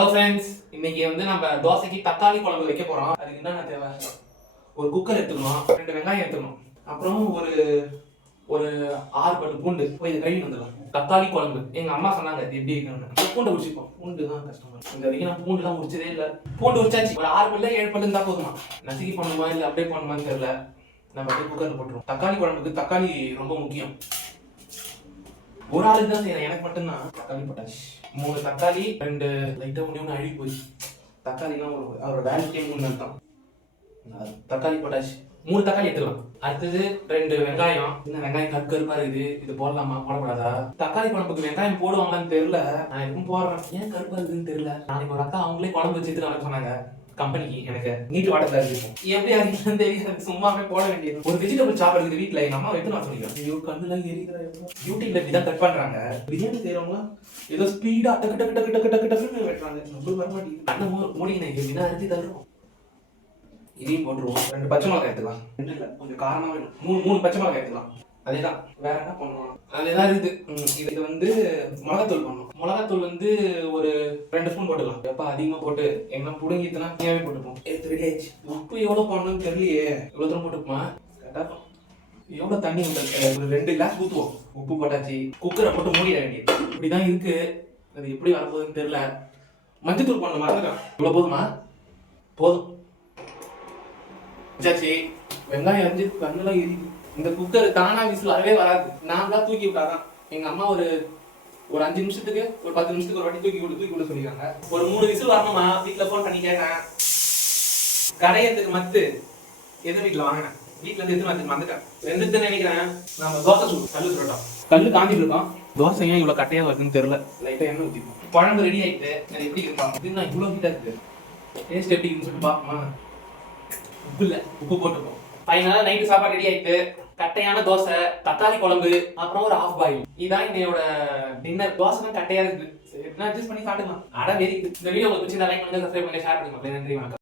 Hello friends, இன்னைக்கு நம்ம தோசைக்கு தக்காளி குழம்பு வைக்க போறோம். அதுக்கு என்னென்ன தேவை? ஒரு குக்கர் எடுத்துக்கணும், 2 வெங்காயம் எடுத்துக்கணும், அப்புறம் ஒரு ஒரு 6 பல்லு பூண்டு. போய் இதை கழுவி வந்துடலாம். தக்காளி குழம்பு எங்க அம்மா சொன்னாங்க இது எப்படி இருக்கணும்னு. பூண்டை உரிச்சிப்போம். பூண்டு தான் கஷ்டமா இருக்கு. இந்த வரைக்கும் நான் பூண்டுலாம் உரிச்சதே இல்லை. பூண்டு உரிச்சாச்சு. ஒரு 6 பல்லு 7 பல்லு இருந்தா போதுமா? நசுக்கி பண்ணுமா இல்லை அப்படியே பண்ணுமான்னு தெரியல. நம்ம அப்படியே குக்கர்ல போட்டுருவோம். தக்காளி குழம்புக்கு தக்காளி ரொம்ப முக்கியம். ஒரு ஆளுக்கு தான் செய்யறேன், எனக்கு மட்டும்தான். தக்காளி போட்டாச்சு. 3 தக்காளி, 2 லைட்டா ஒன்று அழுகி போச்சு. தக்காளிலாம் அவரோட வேலைக்கே 3 நாள் தான். தக்காளி போட்டாச்சு. 3 தக்காளி எடுத்துக்கலாம். அடுத்தது 2 வெங்காயம். இன்னும் வெங்காயம் கருப்பா இருக்குது. இது போடலாமா போடக்கூடாதா? தக்காளி குழம்புக்கு வெங்காயம் போடுவாங்களான்னு தெரியல. நான் எதுவும் போடுறேன். ஏன் கருப்பா இருக்குன்னு தெரியல. நாளைக்கு ஒரு அக்கா அவங்களே குழம்பு வச்சுட்டு வர சொன்னாங்க கம்பெனிக்கு. எனக்கு நீட்டு வாட்டர் இருக்கும். எப்படி அறிக்கணும் தெரியல. சும்மாவே போட வேண்டியது. ஒரு வெஜிடபிள் சாப் இருக்குது வீட்டுல. எங்க அம்மா வைத்து நான் சொல்லிக்கிறேன். ஐயோ கண்ணுலாம் எரிக்கிற. யூடியூப்ல இப்படிதான் கட் பண்றாங்க. பிரியாணி செய்யறவங்க ஏதோ ஸ்பீடா டக்கு டக்கு டக்கு டக்கு டக்கு டக்குன்னு வெட்டுறாங்க. நம்ம வர மாட்டேங்குது. கண்ணை மூடிக்கினேன். எப்படின்னா அரிசி தள்ளுறோம். இதையும் போட்டுருவோம். 2 பச்சை மிளகாய் எடுத்துக்கலாம். 2 இல்லை, கொஞ்சம் காரமா வேணும். 3 பச்சை மிளகாய் எடுத்துக்கலாம். அதேதான். வேற என்ன பண்ணுவோம்? அதேதான் இருக்குது. இது மிளகாத்தூள் பண்ணணும். மிளகாத்தூள் ஒரு 2 ஸ்பூன் போட்டுக்கலாம். எப்ப அதிகமா போட்டு என்ன புடுங்கிட்டுனா தனியாவே போட்டுப்போம். எடுத்து ரெடி ஆயிடுச்சு. உப்பு எவ்வளவு போடணும்னு தெரியலையே. இவ்வளவு தூரம் போட்டுப்போமா? கரெக்டா எவ்வளவு தண்ணி ஒரு 2 கிளாஸ் ஊற்றுவோம். உப்பு போட்டாச்சு. குக்கரை போட்டு மூடிட வேண்டியது. இப்படிதான் இருக்கு. அது எப்படி வரப்போகுதுன்னு தெரியல. மஞ்சத்தூள் பண்ண மறந்துட்டேன். இவ்வளவு போதுமா? போதும். சரி, வெங்காயம் அரிஞ்சு கண்ணெல்லாம் எரியுது. இந்த குக்கர் தானா விசில் வரவே வராது. நான் தான் தூக்கி விட்டாதான். எங்க அம்மா ஒரு 5 நிமிஷத்துக்கு ஒரு 10 நிமிஷத்துக்கு ஒரு வாட்டி தூக்கி விட சொல்லிருக்காங்க. ஒரு 3 விசில் வரணுமா? வீட்டுல போன் பண்ணி கேட்டேன். கடையத்துக்கு மத்து எது வீட்டுல வாங்கினேன். வீட்டுல இருந்து எது வந்துட்டேன். ரெண்டுன்னு நினைக்கிறேன். நம்ம தோசை கல்லு சுடட்டோம். கல்லு காஞ்சிட்டு இருக்கோம். தோசை ஏன் இவ்வளவு கட்டையா வருதுன்னு தெரியல. லைட்டா எண்ணெய் ஊற்றிப்போம். குழம்பு ரெடி ஆயிட்டு அது எப்படி இருப்பாங்க? நான் இவ்வளவு ஹீட்டா இருக்கு. டேஸ்ட் எப்படி இருக்குன்னு சொல்லிட்டு பாப்போமா? உப்பு இல்ல, உப்பு போட்டுப்போம். ஃபைனலா நைட்டு சாப்பாடு ரெடி ஆயிட்டு. கட்டையான தோசை, தக்காளி குழம்பு, அப்புறம் ஒரு ஆஃப் பாயில். இதான் என்னோட டின்னர். தோசை கட்டையா இருக்கு. சரி, அட்ஜஸ்ட் பண்ணி சாப்பிடலாம். அட வெரி குட். இந்த வீடியோ உங்களுக்கு பிடிச்சிருந்தா லைக் பண்ணுங்க, சப்ஸ்கிரைப் பண்ணுங்க, ஷேர் பண்ணுங்க. நன்றி, வணக்கம்.